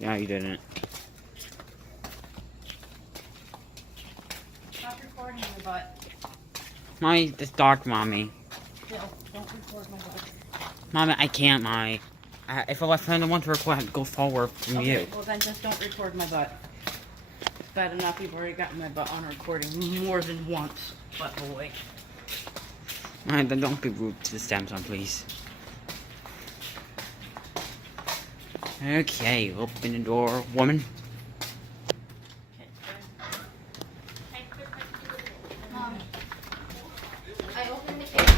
No, you didn't. Stop recording my butt. Mommy, it's dark, Mommy. Bill, don't record my butt. Mommy, I can't, Mommy. If I was trying to want to record, I have to go forward from Okay, you. well then just don't record my butt. It's bad enough you've already gotten my butt on recording more than once, butt boy. Alright, then don't be rude to the Samsung, please. Okay, open the door, woman. Mom, I opened the cage.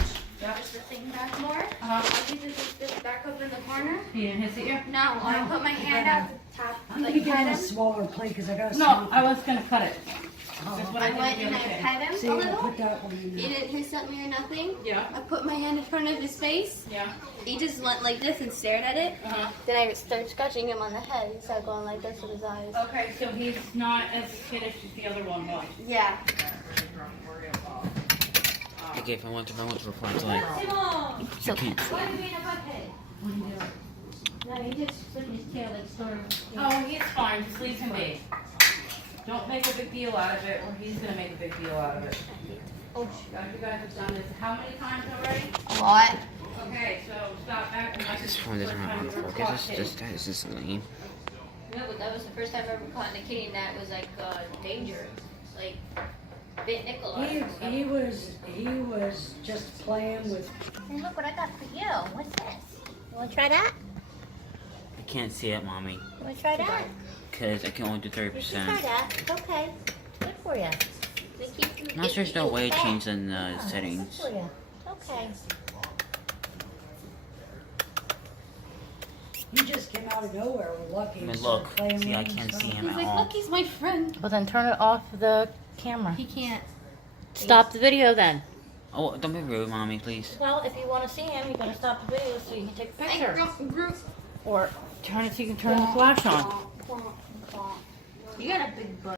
There's the thing back more. I need to just get back up in the corner. He didn't hiss at you? No, I put my hand out the top. I'm Like, gonna give pet him a him. smaller plate because I got. No, I was gonna cut it. Oh. That's what I did went the and I other day. pet him See, a I little. put that one in He there. didn't hiss at me or nothing. Yeah. I put my hand in front of his face. Yeah. He just went like this and stared at it. Uh-huh. Then I started scratching him on the head. He started going like this with his eyes. Okay, so he's not as skittish as the other one was. Yeah. Okay, if I want to reply to like, So can't. why are you being a butthead? No, he just put his tail like sort of. Oh, he's fine. Just leave him be. Don't make a big deal out of it, or he's gonna make a big deal out of it. Oh, You guys have done this how many times already? a lot. Okay, so stop acting like This phone doesn't have on focus. That is just lame. No, but that was the first time I ever caught a kitty, and that was like dangerous. Like bit Nicola. He was just playing with. Hey, look what I got for you. What's this? You want to try that? I can't see it, Mommy, You want to try that? because I can only do You should try 30%. that. It's okay. Good for you. They keep you. Not sure there's no way to change the Good settings. for you. Okay. He just came out of nowhere with Lucky. I mean, and look. started playing See, I with him can't and see stuff. him He's at like, all. look, he's my friend. Well, then turn it off the camera. He can't. Stop the video then. Oh, don't be rude, Mommy, please. Well, if you want to see him, you gotta stop the video so you can take a picture. Or turn it so you can turn the flash on. You got a big butt.